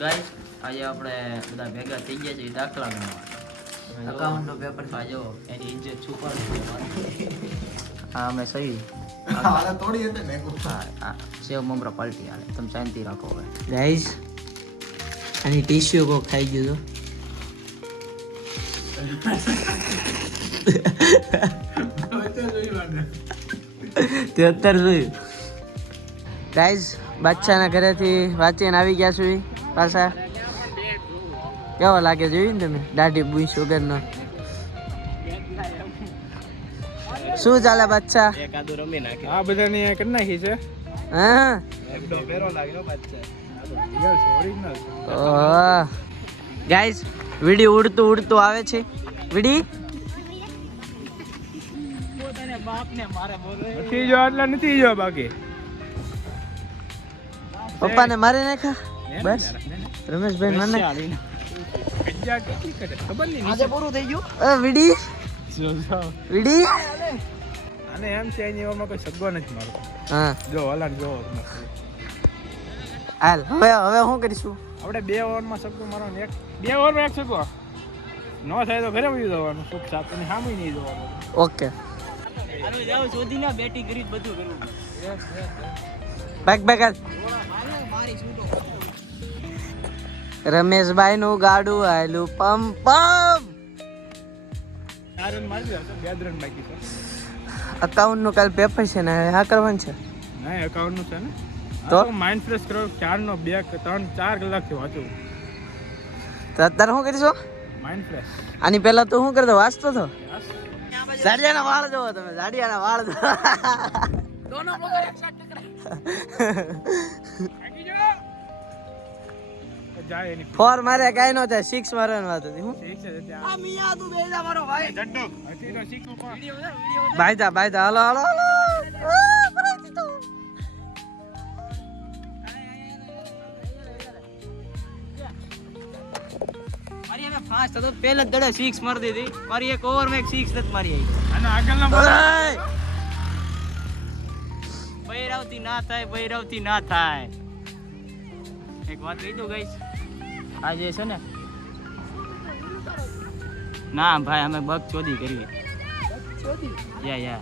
Guys આજે આપણે બધા ભેગા થઈ ગયા છે દાખલા ગણવા અકાઉન્ટનો પેપર આ જો એની ઇજ્જત છુપાવી હા અમે સહી હાલા તોડી હતી ને હા સેવ મમરા પલટી હાલે તમે શાંતિ રાખો હવે ગાઈસ આની ટીશ્યુ કો ખાઈ ગયો તે અત્યારે જોયું ગાઈસ બાદશાહના ઘરેથી વાંચીને આવી ગયા છું પાછા કેવો લાગે જોયું ને તમે દાઢી બુશ વગરનો શું ચાલે બાદશાહ એકાદું રમી નાખે આ બધાની કરી નાખી છે હા એકદો પેરો લાગ્યો બાદશાહ ઓરિજિનલ ગાઈસ વિડી ઉડતું ઉડતું આવે છે વિડી નથી જો આટલા નથી જો બાકી પપ્પાને મારી નાખ્યા બસ રમેશભાઈ મને ખબર નહીં આજે પૂરું થઈ ગયું વિડી વિડી અને એમ છે એની એવામાં કોઈ સગવો નથી મારો હા જો હલાન જો હાલ હવે શું કરીશું આપણે 2 ઓવરમાં સગવો મારવાનો 2 ઓવરમાં એક સગવો નો થાય તો ઘરે વહી જવાનું સુખ સાથ અને સામે નહીં જવાનું ઓકે આનો જાવ શોધીને બેટિંગ કરી બધું કરવું ભાગ ભાગ રમેશભાઈ નું ગાડું આયલું પમ પમ 4 રન મારી દીધા 2 રન બાકી છે અકાઉન્ટ નું કાલ પેપર છે ને હા કરવાનું છે ના એકાઉન્ટ નું છે ને તો? તો માઇન્ડ ફ્રેશ કરો 4 નો 2 3 4 કલાકથી વાંચું તો અત્યારે શું કરીશું માઇન્ડ ફ્રેશ આની પહેલા તું શું કરતો વાંચતો હતો ઝાડિયાના વાળ જોવો તમે ઝાડિયાના વાળ જોવો દોનો મગર એક સાથ બાકી જો જાય એની ફોર મારે કાઈ નો થાય 6 મારવાની વાત હતી હું ઠીક છે ત્યાં આ મિયા તું બેજા મારો ભાઈ જડ્ડો હજી તો શીખવું પણ વિડિયો બાયદા હાલો હાલો હાલો મારી અમે ફાસ્ટ હતો પહેલા જ દડે 6 મારી દીધી મારી એક ઓવર માં એક 6 નથી મારી આવી અને આગળના બોલ બૈરાવતી ના થાય એક વાત કહી દઉં ગાઈસ આજે છે ને ના ભાઈ અમે બગ ચોદી કરી યા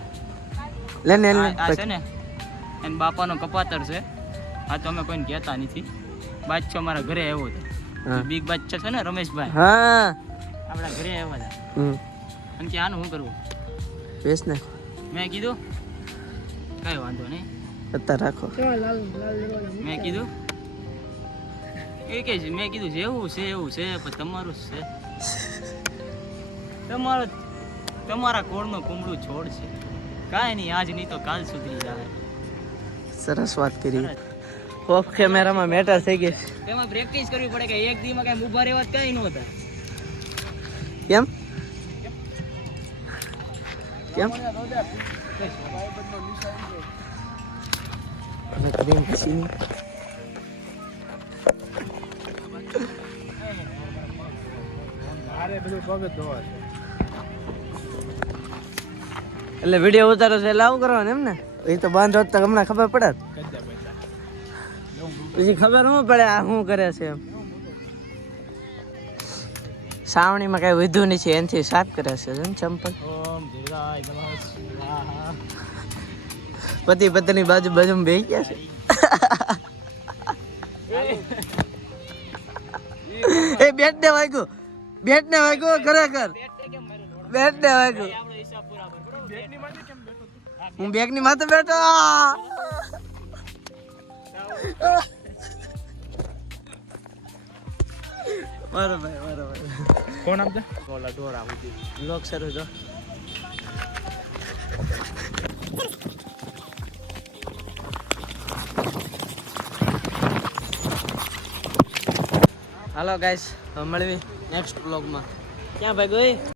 લે ને આ છે ને એન બાપાનો કપાતર છે આ તો અમે કોઈને કહેતા નથી બાદશાહ મારા ઘરે આવ્યો હતો બિગ બાદશાહ છે ને રમેશભાઈ હા આપણા ઘરે આવ્યા હતા અને કે આનું શું કરવું બેસ ને મેં કીધું કઈ વાંધો નહીં અત્યારે રાખો મેં કીધું એ કે છે મેં કીધું જેવું છે એવું છે પણ તમારું જ છે તમારા કોળનો કુમળું છોડ છે કાંઈ નહીં આજ નહીં તો કાલ સુધરી જાય સરસ વાત કરી ઓફ કેમેરામાં મેટર થઈ ગઈ તેમાં પ્રેક્ટિસ કરવી પડે કે એક દીમાં કાંઈ ઊભા રહેવા જ કઈ નહોતા કેમ કેમ અને ક્રીમ પછી મારે બધું પગ જ ધોવા છે એટલે વિડીયો ઉતારો છે એટલે આવું કરવાનું એમ ને એ તો બંધ હોત તો હમણાં ખબર પડે કદ્દા પૈસા પછી ખબર શું પડે આ શું કરે છે એમ સાવણીમાં કઈ વધુ નથી એનાથી સાફ કરે છે ચંપલ ઓમ જીરાય ગલાસ વાહ પતિ પત્ની બાજુ બેસી ગયા છે એ બેટ ને વાગ્યું ખરેખર બેટ ને વાગ્યું બેટની માથે કેમ બેઠો તું હું બેગ ની માથે બેઠો મારો ભાઈ કોણ આપજે ઓલા ઢોરા ઉધી બ્લોગ શરૂ જો હાલો ગાઈસ મળવી નેક્સ્ટ બ્લોગમાં ક્યાં ભાઈ ગઈ